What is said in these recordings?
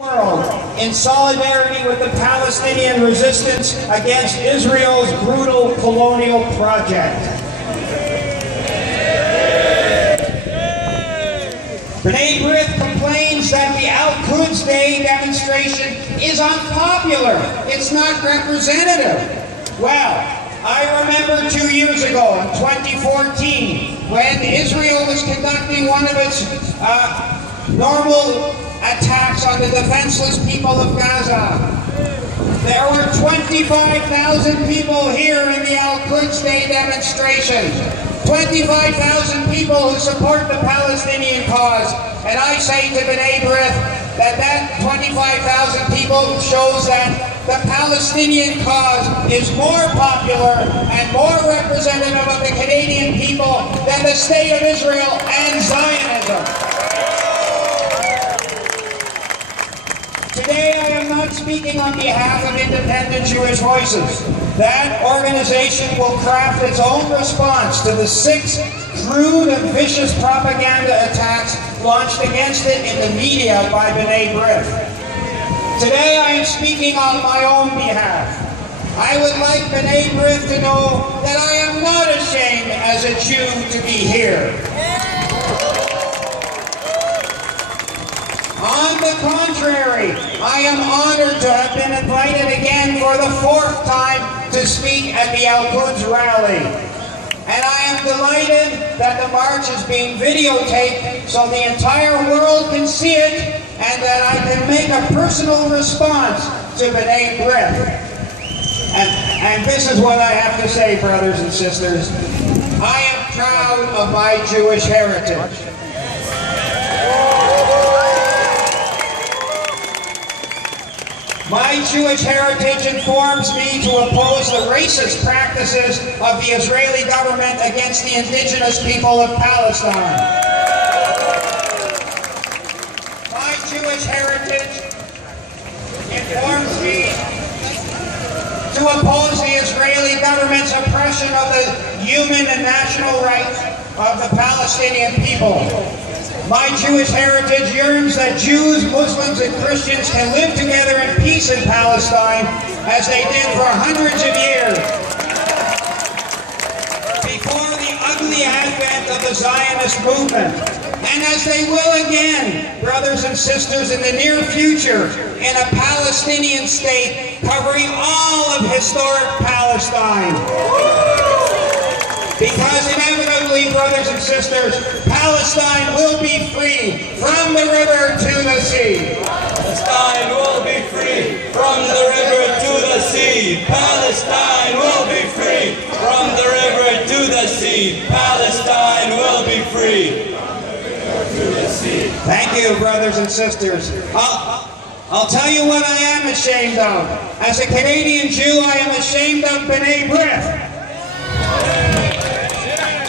world in solidarity with the Palestinian resistance against Israel's brutal colonial project. B'nai Brith complains that the Al-Quds Day demonstration is unpopular. It's not representative. Well, I remember 2 years ago in 2014 when Israel was conducting one of its normal attacks on the defenseless people of Gaza. There were 25,000 people here in the Al-Quds Day demonstration. 25,000 people who support the Palestinian cause. And I say to B'nai Brith that 25,000 people shows that the Palestinian cause is more popular and more representative of the Canadian people than the State of Israel and Zionism. Today I am not speaking on behalf of independent Jewish voices. That organization will craft its own response to the 6 crude and vicious propaganda attacks launched against it in the media by B'nai Brith. Today I am speaking on my own behalf. I would like B'nai Brith to know that I am not ashamed as a Jew to be here. On the contrary, I am honored to have been invited again for the 4th time to speak at the Al-Quds rally. And I am delighted that the march is being videotaped so the entire world can see it and that I can make a personal response to B'nai Brith. And this is what I have to say, brothers and sisters. I am proud of my Jewish heritage. My Jewish heritage informs me to oppose the racist practices of the Israeli government against the indigenous people of Palestine. My Jewish heritage informs me to oppose the Israeli government's oppression of the human and national rights of the Palestinian people. My Jewish heritage yearns that Jews, Muslims, and Christians can live together in peace in Palestine as they did for hundreds of years before the ugly advent of the Zionist movement, and as they will again, brothers and sisters, in the near future in a Palestinian state covering all of historic Palestine. Because inevitably, brothers and sisters, Palestine will be free from the river to the sea. Palestine will be free from the river to the sea. Palestine will be free from the river to the sea. Palestine will be free to the sea. Thank you, brothers and sisters. I'll tell you what I am ashamed of. As a Canadian Jew, I am ashamed of B'nai Brith.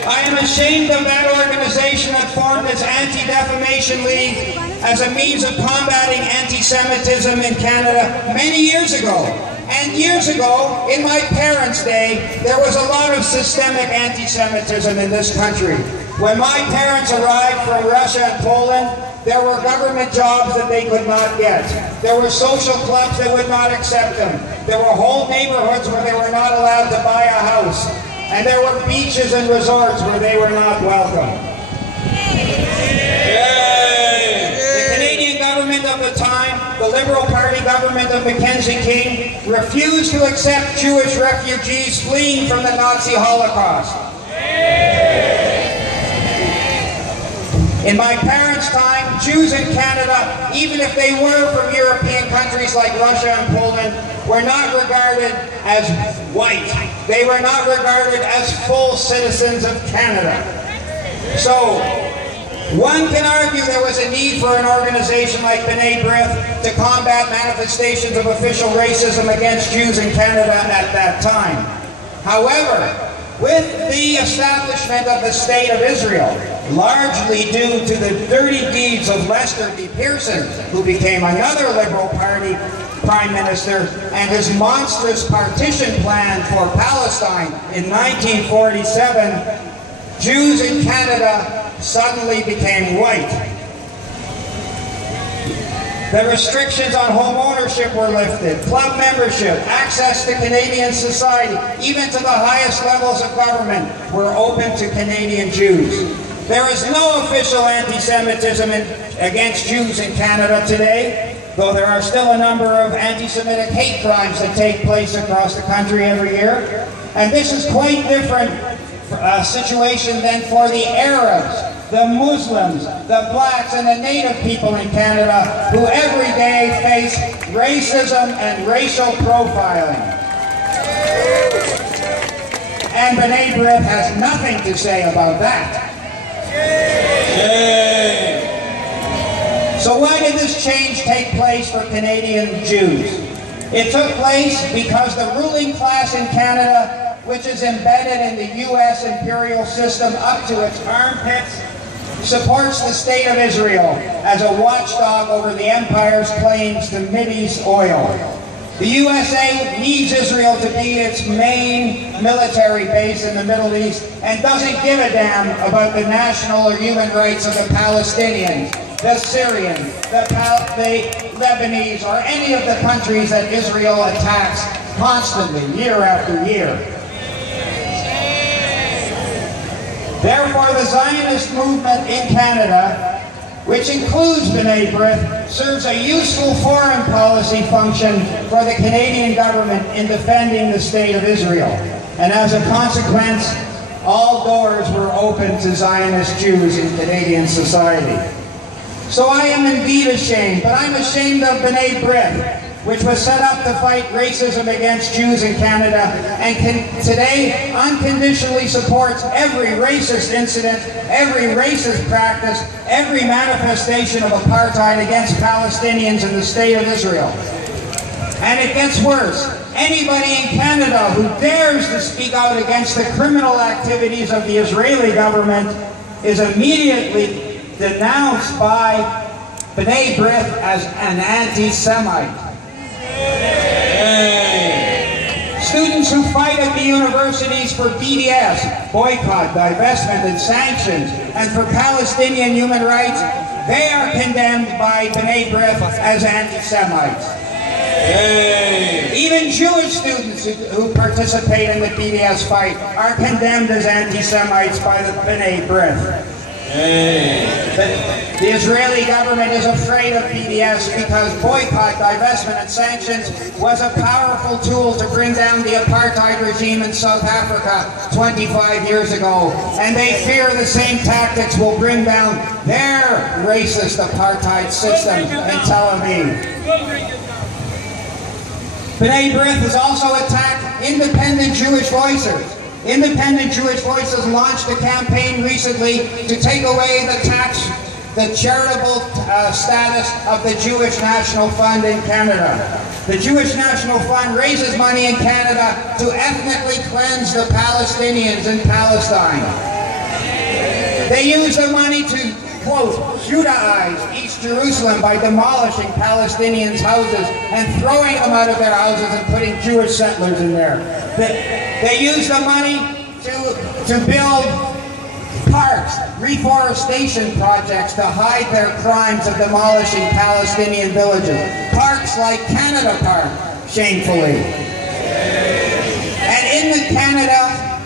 I am ashamed of that organization that formed its Anti-Defamation League as a means of combating anti-Semitism in Canada many years ago. And years ago, in my parents' day, there was a lot of systemic anti-Semitism in this country. When my parents arrived from Russia and Poland, there were government jobs that they could not get. There were social clubs that would not accept them. There were whole neighborhoods where they were not allowed to buy a house. And there were beaches and resorts where they were not welcome. The Canadian government of the time, the Liberal Party government of Mackenzie King, refused to accept Jewish refugees fleeing from the Nazi Holocaust. In my parents' time, Jews in Canada, even if they were from European countries like Russia and Poland, were not regarded as white. They were not regarded as full citizens of Canada. So, one can argue there was a need for an organization like B'nai Brith to combat manifestations of official racism against Jews in Canada at that time. However, with the establishment of the State of Israel, largely due to the dirty deeds of Lester D. Pearson, who became another Liberal Party Prime Minister, and his monstrous partition plan for Palestine in 1947, Jews in Canada suddenly became white. The restrictions on home ownership were lifted, club membership, access to Canadian society, even to the highest levels of government were open to Canadian Jews. There is no official anti-Semitism against Jews in Canada today, though there are still a number of anti-Semitic hate crimes that take place across the country every year. And this is quite different situation than for the Arabs, the Muslims, the blacks, and the native people in Canada who every day face racism and racial profiling. And B'nai Brith has nothing to say about that. So why did this change take place for Canadian Jews? It took place because the ruling class in Canada, which is embedded in the U.S. imperial system up to its armpits, supports the State of Israel as a watchdog over the empire's claims to Mideast oil. The USA needs Israel to be its main military base in the Middle East and doesn't give a damn about the national or human rights of the Palestinians, the Syrians, the Lebanese, or any of the countries that Israel attacks constantly, year after year. Therefore, the Zionist movement in Canada, which includes B'nai Brith, serves a useful foreign policy function for the Canadian government in defending the State of Israel. And as a consequence, all doors were open to Zionist Jews in Canadian society. So I am indeed ashamed, but I'm ashamed of B'nai Brith, which was set up to fight racism against Jews in Canada, and today unconditionally supports every racist incident, every racist practice, every manifestation of apartheid against Palestinians in the State of Israel. And it gets worse. Anybody in Canada who dares to speak out against the criminal activities of the Israeli government is immediately denounced by B'nai Brith as an anti-Semite. Students who fight at the universities for BDS, boycott, divestment, and sanctions, and for Palestinian human rights, they are condemned by B'nai Brith as anti-Semites. Even Jewish students who participate in the BDS fight are condemned as anti-Semites by the B'nai Brith. The Israeli government is afraid of BDS because boycott, divestment, and sanctions was a powerful tool to bring down the apartheid regime in South Africa 25 years ago. And they fear the same tactics will bring down their racist apartheid system in Tel Aviv. B'nai Brith has also attacked independent Jewish voices. Independent Jewish Voices launched a campaign recently to take away the charitable status of the Jewish National Fund in Canada. The Jewish National Fund raises money in Canada to ethnically cleanse the Palestinians in Palestine. They use the money to, quote, Judaize East Jerusalem by demolishing Palestinians' houses and throwing them out of their houses and putting Jewish settlers in there. They use the money to build parks, reforestation projects to hide their crimes of demolishing Palestinian villages. Parks like Canada Park, shamefully. And in Canada,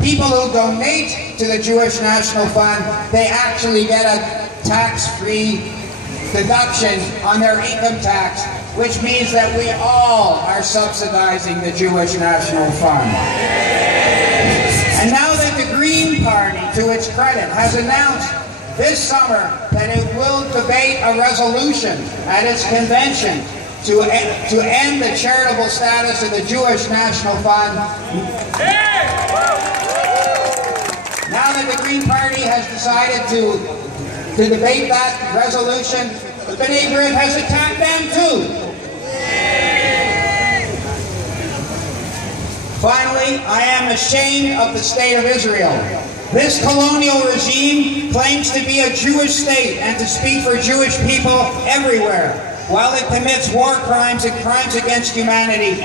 people who donate to the Jewish National Fund, they actually get a tax-free deduction on their income tax, which means that we all are subsidizing the Jewish National Fund. And now that the Green Party, to its credit, has announced this summer that it will debate a resolution at its convention to end the charitable status of the Jewish National Fund. Now that the Green Party has decided to debate that resolution, the B'nai Brith has attacked them too. Finally, I am ashamed of the State of Israel. This colonial regime claims to be a Jewish state and to speak for Jewish people everywhere, while it commits war crimes and crimes against humanity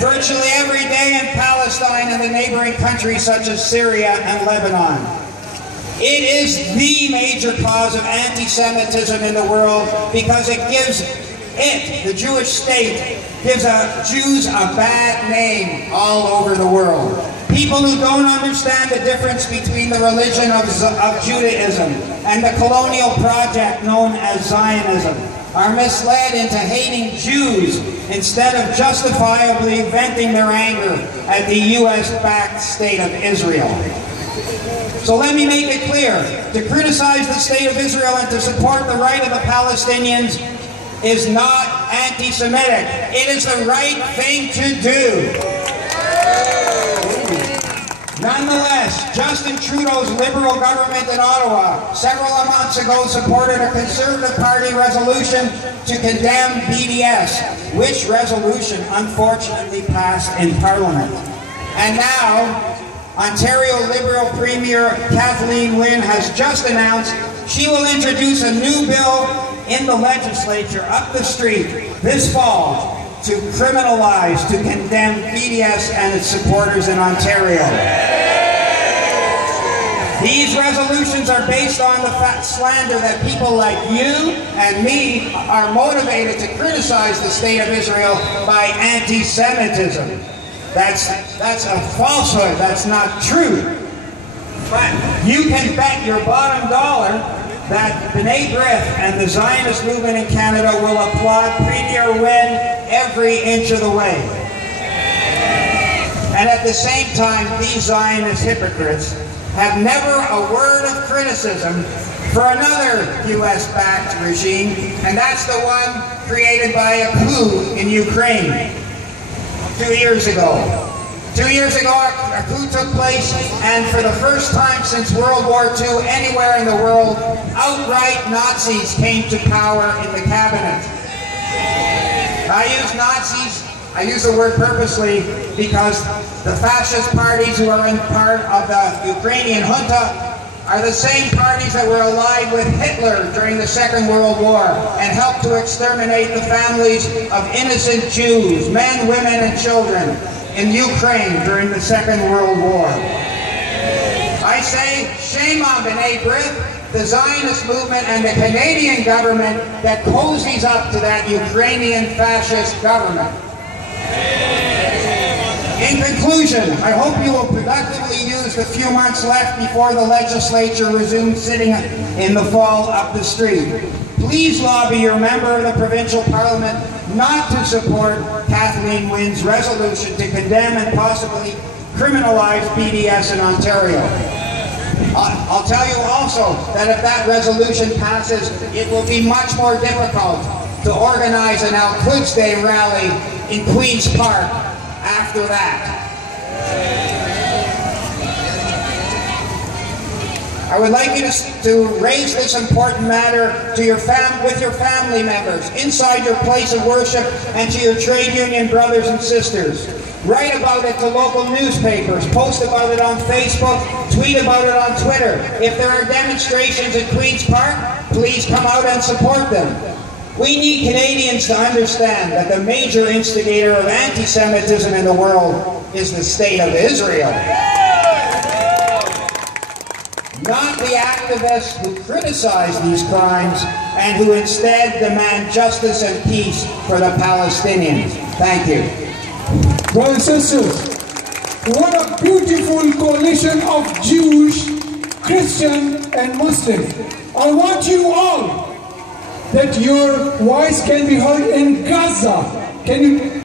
virtually every day in Palestine and the neighboring countries such as Syria and Lebanon. It is the major cause of anti-Semitism in the world because it gives the Jewish state, gives Jews a bad name all over the world. People who don't understand the difference between the religion of Judaism and the colonial project known as Zionism are misled into hating Jews instead of justifiably venting their anger at the US-backed state of Israel. So let me make it clear, to criticize the state of Israel and to support the right of the Palestinians is not anti-Semitic. It is the right thing to do. Nonetheless, Justin Trudeau's Liberal government in Ottawa several months ago supported a Conservative Party resolution to condemn BDS, which resolution unfortunately passed in Parliament. And now, Ontario Liberal Premier Kathleen Wynne has just announced she will introduce a new bill in the legislature up the street this fall to criminalize, to condemn BDS and its supporters in Ontario. These resolutions are based on the slander that people like you and me are motivated to criticize the state of Israel by anti-Semitism. That's a falsehood. That's not true. But you can bet your bottom dollar that B'nai Brith and the Zionist movement in Canada will applaud Premier Wynne every inch of the way. And at the same time, these Zionist hypocrites have never a word of criticism for another US-backed regime, and that's the one created by a coup in Ukraine 2 years ago. 2 years ago, a coup took place, and for the first time since World War II, anywhere in the world, outright Nazis came to power in the cabinet. I use the word purposely because the fascist parties who are in part of the Ukrainian junta are the same parties that were allied with Hitler during the Second World War and helped to exterminate the families of innocent Jews, men, women, and children in Ukraine during the Second World War. I say, shame on B'nai Brith, the Zionist movement, and the Canadian government that cozies up to that Ukrainian fascist government. In conclusion, I hope you will productively use the few months left before the legislature resumes sitting in the fall up the street. Please lobby your member of the provincial parliament not to support Kathleen Wynne's resolution to condemn and possibly criminalize BDS in Ontario. I'll tell you also that if that resolution passes, it will be much more difficult to organize an al-Quds Day rally in Queen's Park after that. I would like you to raise this important matter to with your family members, inside your place of worship, and to your trade union brothers and sisters. Write about it to local newspapers, post about it on Facebook, tweet about it on Twitter. If there are demonstrations at Queen's Park, please come out and support them. We need Canadians to understand that the major instigator of anti-Semitism in the world is the state of Israel, not the activists who criticize these crimes and who instead demand justice and peace for the Palestinians. Thank you. Brothers and sisters, what a beautiful coalition of Jews, Christians, and Muslims. I want you all that your voice can be heard in Gaza. Can you